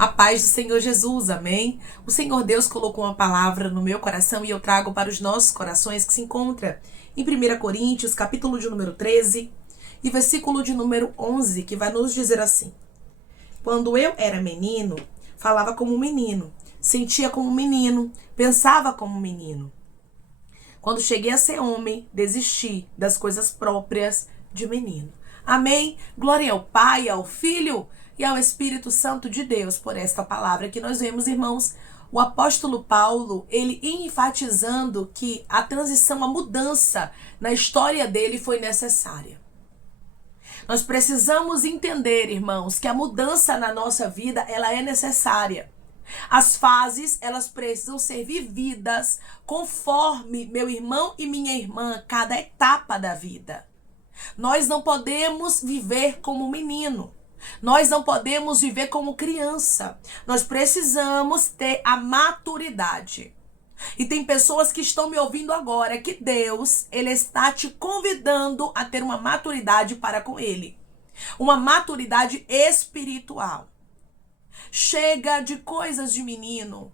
A paz do Senhor Jesus, amém? O Senhor Deus colocou uma palavra no meu coração e eu trago para os nossos corações que se encontra em 1 Coríntios, capítulo de número 13 e versículo de número 11, que vai nos dizer assim: Quando eu era menino, falava como um menino, sentia como um menino, pensava como um menino. Quando cheguei a ser homem, desisti das coisas próprias de menino. Amém? Glória ao Pai, ao Filho e ao Espírito Santo de Deus por esta palavra que nós vemos, irmãos. O apóstolo Paulo, ele enfatizando que a transição, a mudança na história dele foi necessária. Nós precisamos entender, irmãos, que a mudança na nossa vida, ela é necessária. As fases, elas precisam ser vividas conforme, meu irmão e minha irmã, cada etapa da vida. Nós não podemos viver como menino. Nós não podemos viver como criança. Nós precisamos ter a maturidade. E tem pessoas que estão me ouvindo agora que Deus, ele está te convidando a ter uma maturidade para com ele. Uma maturidade espiritual. Chega de coisas de menino.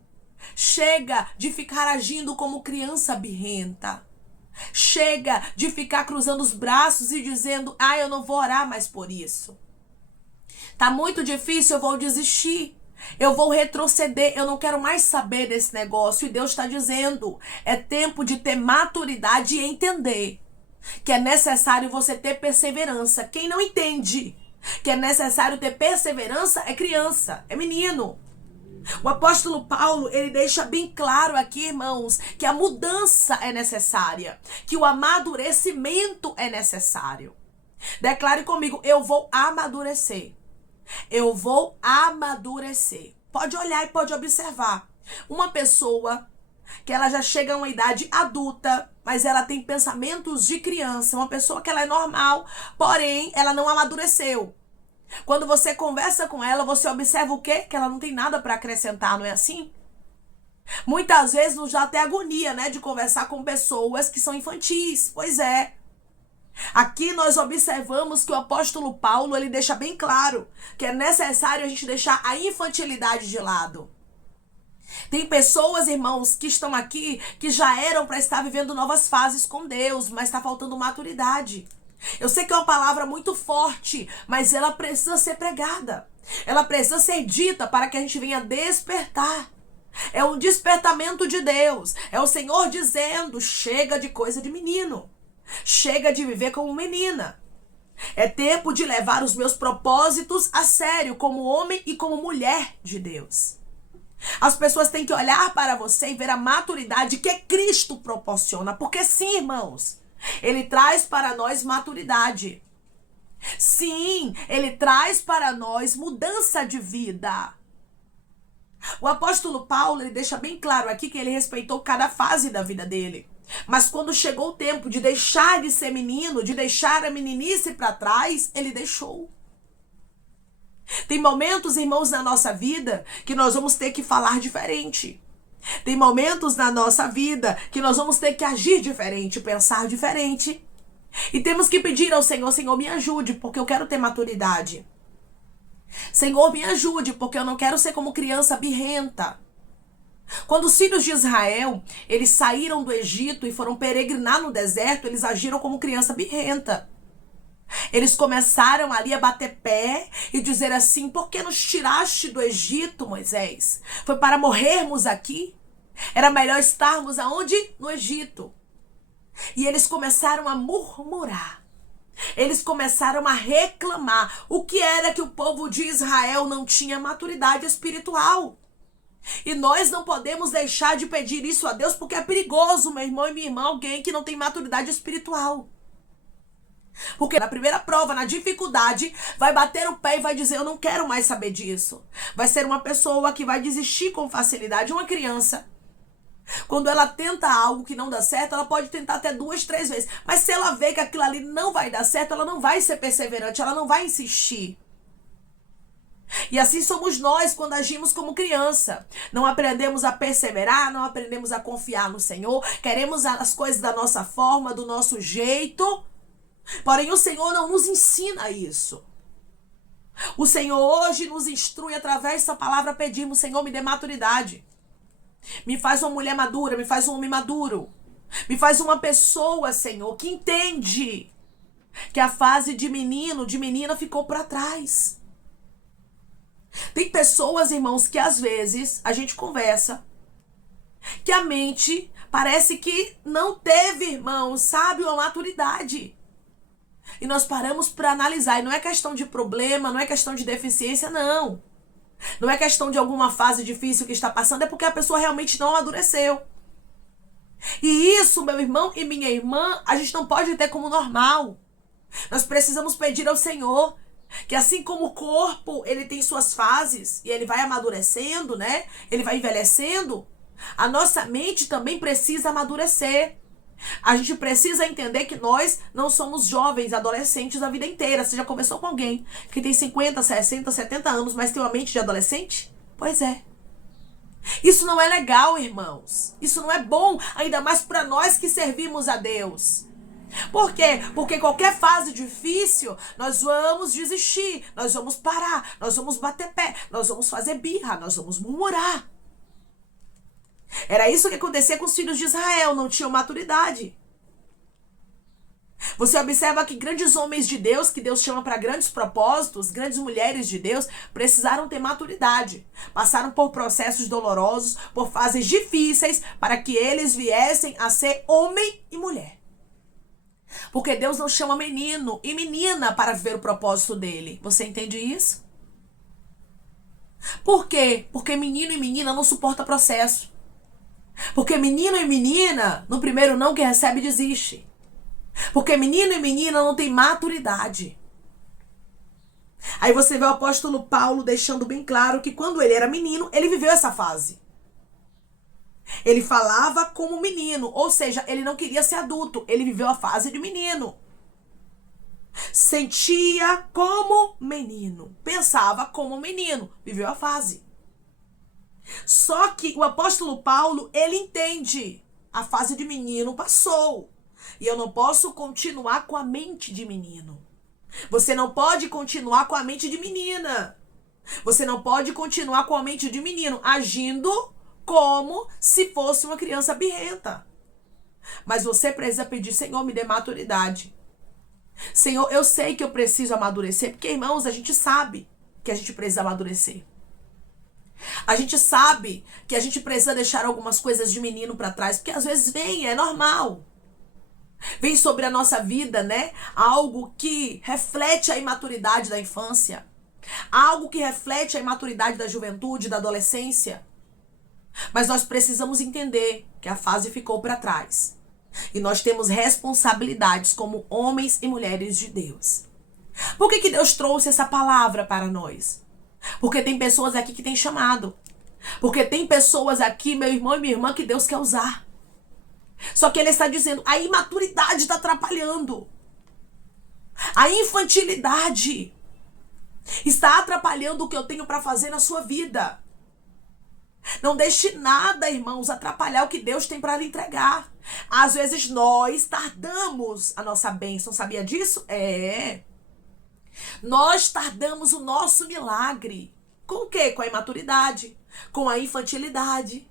Chega de ficar agindo como criança birrenta. Chega de ficar cruzando os braços e dizendo: eu não vou orar mais por isso. Tá muito difícil, eu vou desistir. Eu vou retroceder, eu não quero mais saber desse negócio. E Deus está dizendo, é tempo de ter maturidade e entender que é necessário você ter perseverança. Quem não entende que é necessário ter perseverança é criança, é menino. O apóstolo Paulo, ele deixa bem claro aqui, irmãos, que a mudança é necessária, que o amadurecimento é necessário. Declare comigo: eu vou amadurecer. Eu vou amadurecer. Pode olhar e pode observar. Uma pessoa que ela já chega a uma idade adulta, mas ela tem pensamentos de criança, uma pessoa que ela é normal, porém ela não amadureceu. Quando você conversa com ela, você observa o quê? Que ela não tem nada para acrescentar, não é assim? Muitas vezes nos dá até agonia, né, de conversar com pessoas que são infantis. Pois é. Aqui nós observamos que o apóstolo Paulo, ele deixa bem claro que é necessário a gente deixar a infantilidade de lado. Tem pessoas, irmãos, que estão aqui, que já eram para estar vivendo novas fases com Deus, mas está faltando maturidade. Eu sei que é uma palavra muito forte, mas ela precisa ser pregada. Ela precisa ser dita para que a gente venha despertar. É um despertamento de Deus. É o Senhor dizendo: chega de coisa de menino. Chega de viver como menina. É tempo de levar os meus propósitos a sério, como homem e como mulher de Deus. As pessoas têm que olhar para você e ver a maturidade que Cristo proporciona. Porque sim, irmãos, Ele traz para nós maturidade. Sim, Ele traz para nós mudança de vida. O apóstolo Paulo, ele deixa bem claro aqui que ele respeitou cada fase da vida dele. Mas quando chegou o tempo de deixar de ser menino, de deixar a meninice para trás, ele deixou. Tem momentos, irmãos, na nossa vida que nós vamos ter que falar diferente. Tem momentos na nossa vida que nós vamos ter que agir diferente, pensar diferente. E temos que pedir ao Senhor: Senhor, me ajude, porque eu quero ter maturidade. Senhor, me ajude, porque eu não quero ser como criança birrenta. Quando os filhos de Israel, eles saíram do Egito e foram peregrinar no deserto, eles agiram como criança birrenta. Eles começaram ali a bater pé e dizer assim: por que nos tiraste do Egito, Moisés? Foi para morrermos aqui? Era melhor estarmos aonde? No Egito. E eles começaram a murmurar. Eles começaram a reclamar. O que era que o povo de Israel não tinha maturidade espiritual? E nós não podemos deixar de pedir isso a Deus, porque é perigoso, meu irmão e minha irmã, alguém que não tem maturidade espiritual. Porque na primeira prova, na dificuldade, vai bater o pé e vai dizer: eu não quero mais saber disso. Vai ser uma pessoa que vai desistir com facilidade. Uma criança, quando ela tenta algo que não dá certo, ela pode tentar até 2, 3 vezes. Mas se ela vê que aquilo ali não vai dar certo, ela não vai ser perseverante, ela não vai insistir. E assim somos nós quando agimos como criança. Não aprendemos a perseverar, não aprendemos a confiar no Senhor. Queremos as coisas da nossa forma, do nosso jeito. Porém, o Senhor não nos ensina isso. O Senhor hoje nos instrui através dessa palavra a pedirmos: Senhor, me dê maturidade. Me faz uma mulher madura, me faz um homem maduro. Me faz uma pessoa, Senhor, que entende que a fase de menino, de menina ficou para trás. Tem pessoas, irmãos, que às vezes a gente conversa, que a mente parece que não teve, irmãos, sabe, uma maturidade. E nós paramos para analisar. E não é questão de problema, não é questão de deficiência, não. Não é questão de alguma fase difícil que está passando, é porque a pessoa realmente não amadureceu. E isso, meu irmão e minha irmã, a gente não pode ter como normal. Nós precisamos pedir ao Senhor que, assim como o corpo, ele tem suas fases e ele vai amadurecendo, né? Ele vai envelhecendo. A nossa mente também precisa amadurecer. A gente precisa entender que nós não somos jovens, adolescentes a vida inteira. Você já conversou com alguém que tem 50, 60, 70 anos, mas tem uma mente de adolescente? Pois é. Isso não é legal, irmãos. Isso não é bom, ainda mais para nós que servimos a Deus. Por quê? Porque qualquer fase difícil, nós vamos desistir, nós vamos parar, nós vamos bater pé, nós vamos fazer birra, nós vamos murmurar. Era isso que acontecia com os filhos de Israel, não tinham maturidade. Você observa que grandes homens de Deus, que Deus chama para grandes propósitos, grandes mulheres de Deus, precisaram ter maturidade. Passaram por processos dolorosos, por fases difíceis, para que eles viessem a ser homem e mulher. Porque Deus não chama menino e menina para viver o propósito dele. Você entende isso? Por quê? Porque menino e menina não suporta processo. Porque menino e menina, no primeiro não que recebe, desiste. Porque menino e menina não tem maturidade. Aí você vê o apóstolo Paulo deixando bem claro que quando ele era menino, ele viveu essa fase. Ele falava como menino, ou seja, ele não queria ser adulto, ele viveu a fase de menino. Sentia como menino, pensava como menino, viveu a fase. Só que o apóstolo Paulo, ele entende, a fase de menino passou. E eu não posso continuar com a mente de menino. Você não pode continuar com a mente de menina. Você não pode continuar com a mente de menino, agindo como se fosse uma criança birrenta. Mas você precisa pedir: Senhor, me dê maturidade. Senhor, eu sei que eu preciso amadurecer, porque, irmãos, a gente sabe que a gente precisa amadurecer. A gente sabe que a gente precisa deixar algumas coisas de menino para trás, porque às vezes vem, é normal. Vem sobre a nossa vida, né? Algo que reflete a imaturidade da infância. Algo que reflete a imaturidade da juventude, da adolescência. Mas nós precisamos entender que a fase ficou para trás. E nós temos responsabilidades como homens e mulheres de Deus. Por que Deus trouxe essa palavra para nós? Porque tem pessoas aqui que têm chamado. Porque tem pessoas aqui, meu irmão e minha irmã, que Deus quer usar. Só que ele está dizendo: a imaturidade está atrapalhando. A infantilidade está atrapalhando o que eu tenho para fazer na sua vida. Não deixe nada, irmãos, atrapalhar o que Deus tem para lhe entregar. Às vezes nós tardamos a nossa bênção, sabia disso? Nós tardamos o nosso milagre. Com o quê? Com a imaturidade, com a infantilidade.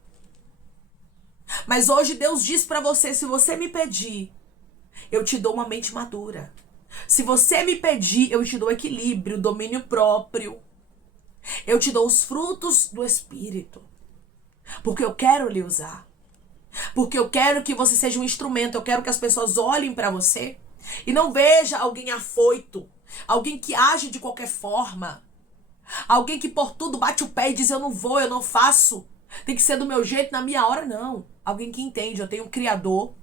Mas hoje Deus diz para você: se você me pedir, eu te dou uma mente madura. Se você me pedir, eu te dou equilíbrio, domínio próprio. Eu te dou os frutos do Espírito. Porque eu quero lhe usar. Porque eu quero que você seja um instrumento. Eu quero que as pessoas olhem para você e não veja alguém afoito, alguém que age de qualquer forma, alguém que por tudo bate o pé e diz: eu não vou, eu não faço, tem que ser do meu jeito, na minha hora. Não. Alguém que entende: eu tenho um Criador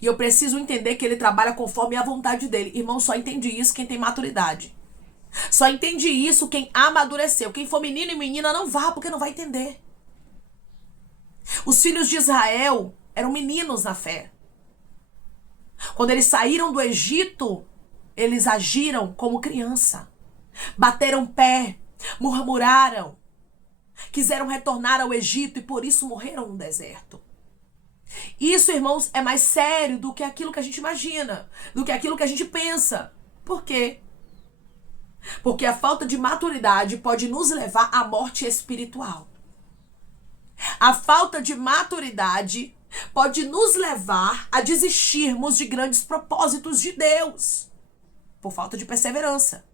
e eu preciso entender que Ele trabalha conforme a vontade dEle. Irmão, só entende isso quem tem maturidade. Só entende isso quem amadureceu. Quem for menino e menina, não vá, porque não vai entender. Os filhos de Israel eram meninos na fé. Quando eles saíram do Egito, eles agiram como criança. Bateram pé, murmuraram, quiseram retornar ao Egito e por isso morreram no deserto. Isso, irmãos, é mais sério do que aquilo que a gente imagina, do que aquilo que a gente pensa. Por quê? Porque a falta de maturidade pode nos levar à morte espiritual. A falta de maturidade pode nos levar a desistirmos de grandes propósitos de Deus. Por falta de perseverança,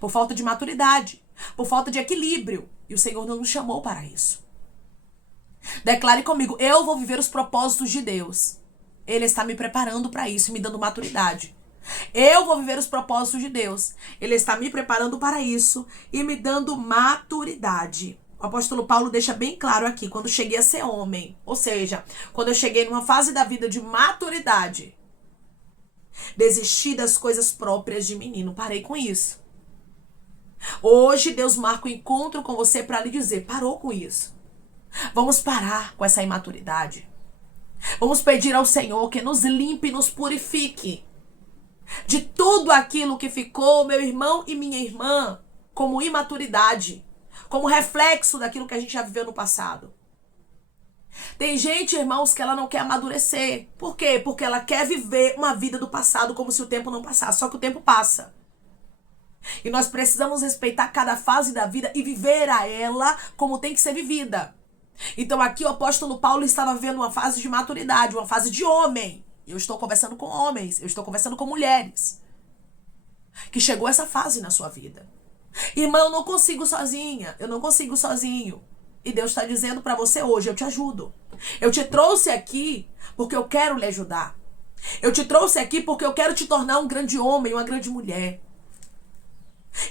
por falta de maturidade, por falta de equilíbrio. E o Senhor não nos chamou para isso. Declare comigo, eu vou viver os propósitos de Deus. Ele está me preparando para isso, me dando maturidade. Eu vou viver os propósitos de Deus. Ele está me preparando para isso e me dando maturidade. O apóstolo Paulo deixa bem claro aqui, quando cheguei a ser homem, ou seja, quando eu cheguei numa fase da vida de maturidade, desisti das coisas próprias de menino, parei com isso. Hoje Deus marca o encontro com você para lhe dizer, parou com isso. Vamos parar com essa imaturidade. Vamos pedir ao Senhor que nos limpe e nos purifique de tudo aquilo que ficou, meu irmão e minha irmã, como imaturidade, como reflexo daquilo que a gente já viveu no passado. Tem gente, irmãos, que ela não quer amadurecer. Por quê? Porque ela quer viver uma vida do passado como se o tempo não passasse. Só que o tempo passa. E nós precisamos respeitar cada fase da vida e viver a ela como tem que ser vivida. Então aqui o apóstolo Paulo estava vivendo uma fase de maturidade, uma fase de homem. Eu estou conversando com homens, eu estou conversando com mulheres. Que chegou essa fase na sua vida. Irmã, eu não consigo sozinha, eu não consigo sozinho. E Deus está dizendo para você hoje, eu te ajudo. Eu te trouxe aqui porque eu quero lhe ajudar. Eu te trouxe aqui porque eu quero te tornar um grande homem, uma grande mulher.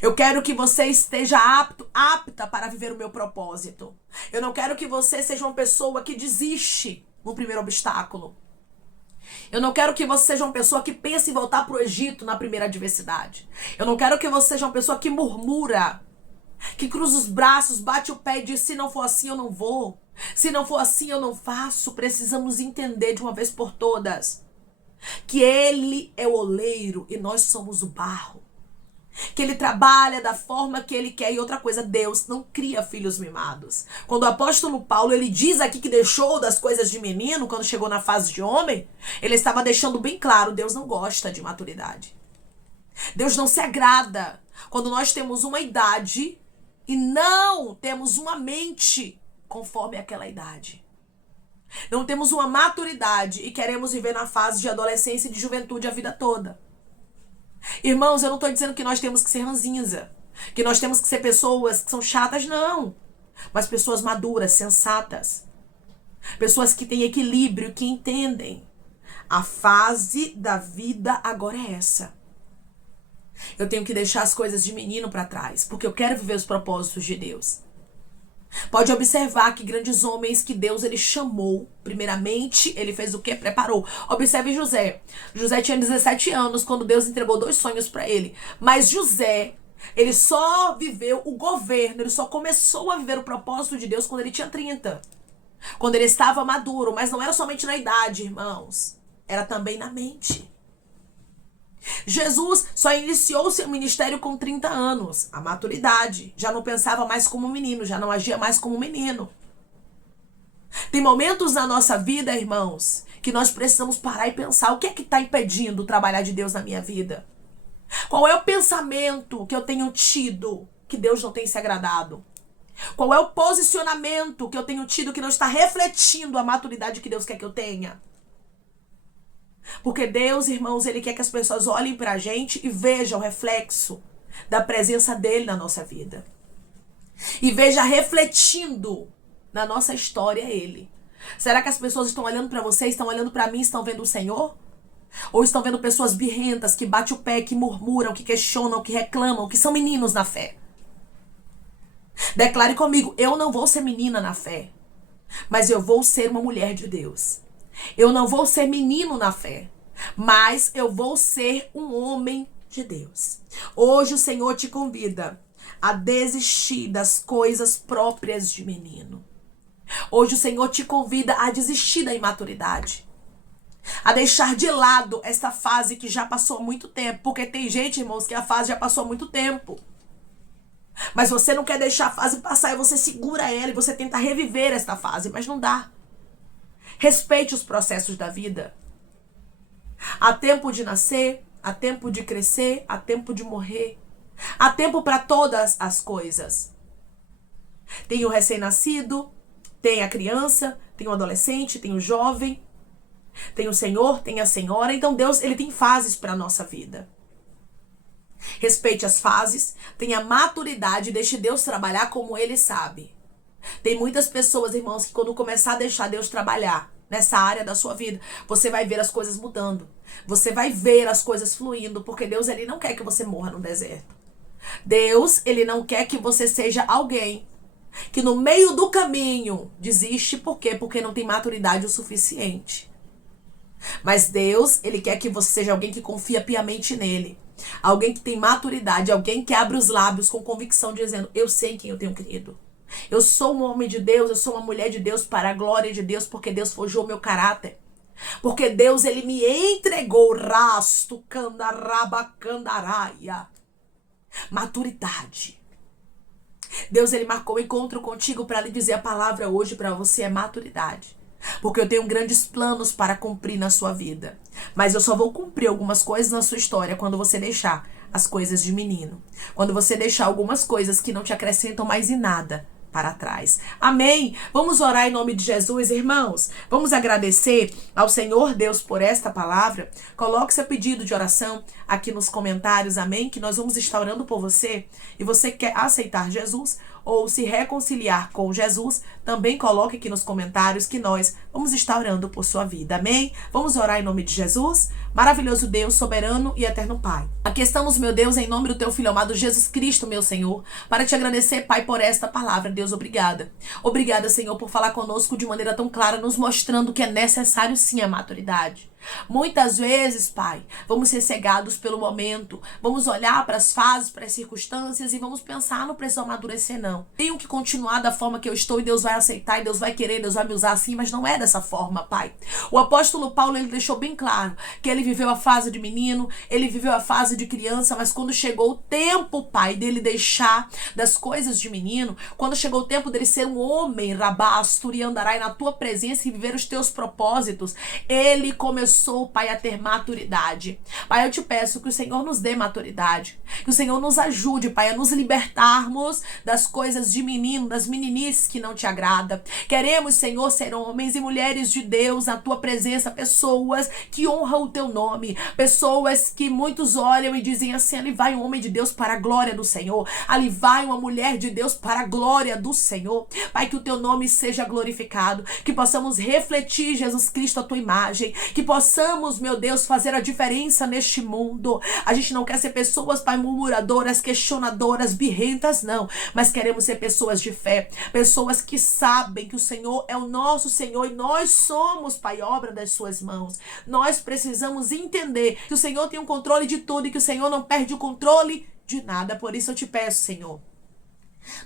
Eu quero que você esteja apta para viver o meu propósito. Eu não quero que você seja uma pessoa que desiste no primeiro obstáculo. Eu não quero que você seja uma pessoa que pense em voltar para o Egito na primeira adversidade. Eu não quero que você seja uma pessoa que murmura, que cruza os braços, bate o pé e diz, se não for assim eu não vou. Se não for assim eu não faço. Precisamos entender de uma vez por todas que Ele é o oleiro e nós somos o barro. Que Ele trabalha da forma que Ele quer. E outra coisa, Deus não cria filhos mimados. Quando o apóstolo Paulo, ele diz aqui que deixou das coisas de menino, quando chegou na fase de homem, ele estava deixando bem claro, Deus não gosta de maturidade. Deus não se agrada quando nós temos uma idade e não temos uma mente conforme aquela idade. Não temos uma maturidade e queremos viver na fase de adolescência e de juventude a vida toda. Irmãos, eu não estou dizendo que nós temos que ser ranzinza, que nós temos que ser pessoas que são chatas, não. Mas pessoas maduras, sensatas. Pessoas que têm equilíbrio, que entendem. A fase da vida agora é essa. Eu tenho que deixar as coisas de menino para trás, porque eu quero viver os propósitos de Deus. Pode observar que grandes homens que Deus ele chamou, primeiramente, ele fez o quê? Preparou. Observe José. José tinha 17 anos quando Deus entregou 2 sonhos para ele. Mas José, ele só viveu o governo, ele só começou a viver o propósito de Deus quando ele tinha 30. Quando ele estava maduro, mas não era somente na idade, irmãos. Era também na mente. Jesus só iniciou seu ministério com 30 anos, a maturidade. Já não pensava mais como menino, já não agia mais como menino. Tem momentos na nossa vida, irmãos, que nós precisamos parar e pensar, o que é que está impedindo o trabalhar de Deus na minha vida? Qual é o pensamento que eu tenho tido que Deus não tem se agradado? Qual é o posicionamento que eu tenho tido que não está refletindo a maturidade que Deus quer que eu tenha? Porque Deus, irmãos, Ele quer que as pessoas olhem pra gente e vejam o reflexo da presença dEle na nossa vida. E veja refletindo na nossa história Ele. Será que as pessoas estão olhando pra você, estão olhando pra mim, estão vendo o Senhor? Ou estão vendo pessoas birrentas, que batem o pé, que murmuram, que questionam, que reclamam, que são meninos na fé? Declare comigo, eu não vou ser menina na fé, mas eu vou ser uma mulher de Deus. Eu não vou ser menino na fé, mas eu vou ser um homem de Deus. Hoje o Senhor te convida a desistir das coisas próprias de menino. Hoje o Senhor te convida a desistir da imaturidade. A deixar de lado essa fase que já passou há muito tempo. Porque tem gente, irmãos, que a fase já passou há muito tempo. Mas você não quer deixar a fase passar e você segura ela e você tenta reviver esta fase, mas não dá. Respeite os processos da vida. Há tempo de nascer, há tempo de crescer, há tempo de morrer. Há tempo para todas as coisas. Tem o recém-nascido, tem a criança, tem o adolescente, tem o jovem, tem o senhor, tem a senhora. Então Deus, ele tem fases para a nossa vida. Respeite as fases, tenha maturidade e deixe Deus trabalhar como ele sabe. Tem muitas pessoas, irmãos, que quando começar a deixar Deus trabalhar nessa área da sua vida, você vai ver as coisas mudando. Você vai ver as coisas fluindo, porque Deus, ele não quer que você morra no deserto. Deus, ele não quer que você seja alguém que no meio do caminho desiste. Por quê? Porque não tem maturidade o suficiente. Mas Deus, ele quer que você seja alguém que confia piamente nele. Alguém que tem maturidade, alguém que abre os lábios com convicção, dizendo: eu sei em quem eu tenho crido. Eu sou um homem de Deus, eu sou uma mulher de Deus para a glória de Deus, porque Deus forjou meu caráter. Porque Deus, ele me entregou rasto, candarabacandaraia. Maturidade. Deus, ele marcou o encontro contigo para lhe dizer a palavra hoje para você é maturidade. Porque eu tenho grandes planos para cumprir na sua vida. Mas eu só vou cumprir algumas coisas na sua história quando você deixar as coisas de menino. Quando você deixar algumas coisas que não te acrescentam mais em nada para trás. Amém? Vamos orar em nome de Jesus, irmãos. Vamos agradecer ao Senhor Deus por esta palavra. Coloque seu pedido de oração aqui nos comentários, amém? Que nós vamos estar orando por você. E você quer aceitar Jesus ou se reconciliar com Jesus, também coloque aqui nos comentários que nós vamos estar orando por sua vida, amém? Vamos orar em nome de Jesus? Maravilhoso Deus, soberano e eterno Pai. Aqui estamos, meu Deus, em nome do teu Filho amado Jesus Cristo, meu Senhor, para te agradecer, Pai, por esta palavra. Deus, obrigada. Obrigada, Senhor, por falar conosco de maneira tão clara, nos mostrando que é necessário sim a maturidade. Muitas vezes, Pai, vamos ser cegados pelo momento, vamos olhar para as fases, para as circunstâncias e vamos pensar, não preciso amadurecer não. Tenho que continuar da forma que eu estou e Deus vai aceitar e Deus vai querer, Deus vai me usar assim, mas não é dessa forma, Pai. O apóstolo Paulo, ele deixou bem claro que ele viveu a fase de menino, ele viveu a fase de criança, mas quando chegou o tempo, Pai, dele deixar das coisas de menino, quando chegou o tempo dele ser um homem, Rabá, Asturi, Andarai, na tua presença e viver os teus propósitos, ele começou, Pai, a ter maturidade. Pai, eu te peço que o Senhor nos dê maturidade, que o Senhor nos ajude, Pai, a nos libertarmos das coisas de menino, das meninices que não te agrada. Queremos, Senhor, ser homens e mulheres de Deus na tua presença, pessoas que honram o teu nome, pessoas que muitos olham e dizem assim: ali vai um homem de Deus para a glória do Senhor, ali vai uma mulher de Deus para a glória do Senhor. Pai, que o teu nome seja glorificado, que possamos refletir, Jesus Cristo, a tua imagem, que possamos, meu Deus, fazer a diferença neste mundo. A gente não quer ser pessoas, Pai, murmuradoras, questionadoras, birrentas, não, mas queremos ser pessoas de fé, pessoas que sabem que o Senhor é o nosso Senhor e nós somos, Pai, obra das suas mãos. Nós precisamos entender que o Senhor tem o controle de tudo e que o Senhor não perde o controle de nada. Por isso eu te peço, Senhor,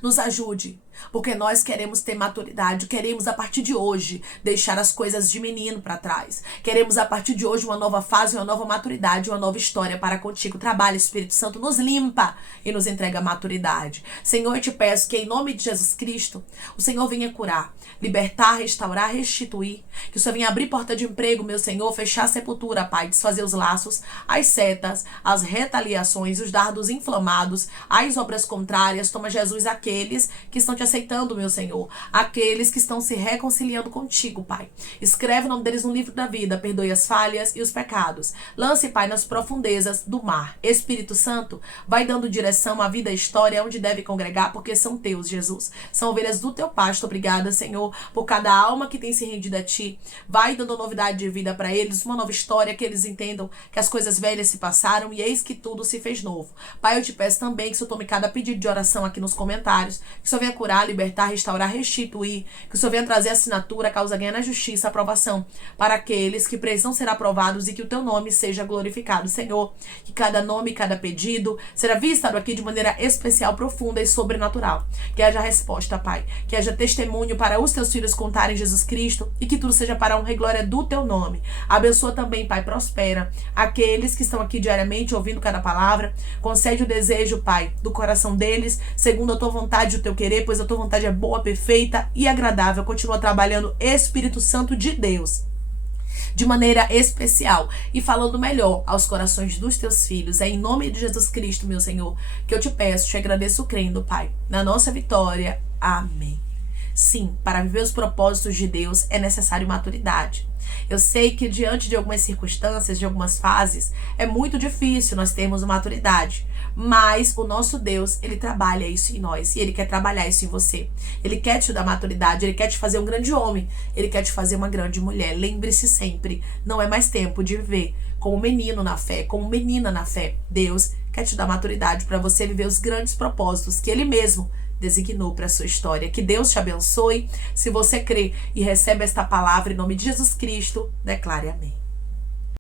nos ajude, porque nós queremos ter maturidade, queremos a partir de hoje deixar as coisas de menino para trás, queremos a partir de hoje uma nova fase, uma nova maturidade, uma nova história para contigo. Trabalha, Espírito Santo, nos limpa e nos entrega a maturidade. Senhor, eu te peço que em nome de Jesus Cristo, o Senhor venha curar, libertar, restaurar, restituir, que o Senhor venha abrir porta de emprego, meu Senhor, fechar a sepultura, Pai, desfazer os laços, as setas, as retaliações, os dardos inflamados, as obras contrárias. Toma, Jesus, aqueles que estão te aceitando, meu Senhor, aqueles que estão se reconciliando contigo, Pai. Escreve o nome deles no livro da vida, perdoe as falhas e os pecados. Lance, Pai, nas profundezas do mar. Espírito Santo, vai dando direção à vida, à história, onde deve congregar, porque são teus, Jesus. São ovelhas do teu pasto. Obrigada, Senhor, por cada alma que tem se rendido a ti. Vai dando novidade de vida para eles, uma nova história, que eles entendam que as coisas velhas se passaram e eis que tudo se fez novo. Pai, eu te peço também que o Senhor tome cada pedido de oração aqui nos comentários, que o Senhor venha curar, libertar, restaurar, restituir, que o Senhor venha trazer assinatura, causa ganha na justiça, aprovação para aqueles que precisam ser aprovados e que o teu nome seja glorificado, Senhor. Que cada nome, cada pedido será visitado aqui de maneira especial, profunda e sobrenatural. Que haja resposta, Pai, que haja testemunho para os teus filhos contarem Jesus Cristo e que tudo seja para a honra e glória do teu nome. Abençoa também, Pai, prospera aqueles que estão aqui diariamente ouvindo cada palavra. Concede o desejo, Pai, do coração deles, segundo a tua vontade e o teu querer, pois a tua vontade é boa, perfeita e agradável. Continua trabalhando, Espírito Santo de Deus. de maneira especial e falando melhor aos corações dos teus filhos. É em nome de Jesus Cristo, meu Senhor, que eu te peço, te agradeço crendo, Pai, na nossa vitória. Amém. Sim, para viver os propósitos de Deus é necessário maturidade. Eu sei que diante de algumas circunstâncias, de algumas fases, é muito difícil nós termos maturidade. Mas o nosso Deus, Ele trabalha isso em nós e Ele quer trabalhar isso em você. Ele quer te dar maturidade, Ele quer te fazer um grande homem, Ele quer te fazer uma grande mulher. Lembre-se sempre, não é mais tempo de viver como menino na fé, como menina na fé. Deus quer te dar maturidade para você viver os grandes propósitos que Ele mesmo designou para a sua história. Que Deus te abençoe. Se você crê e recebe esta palavra em nome de Jesus Cristo, declare amém.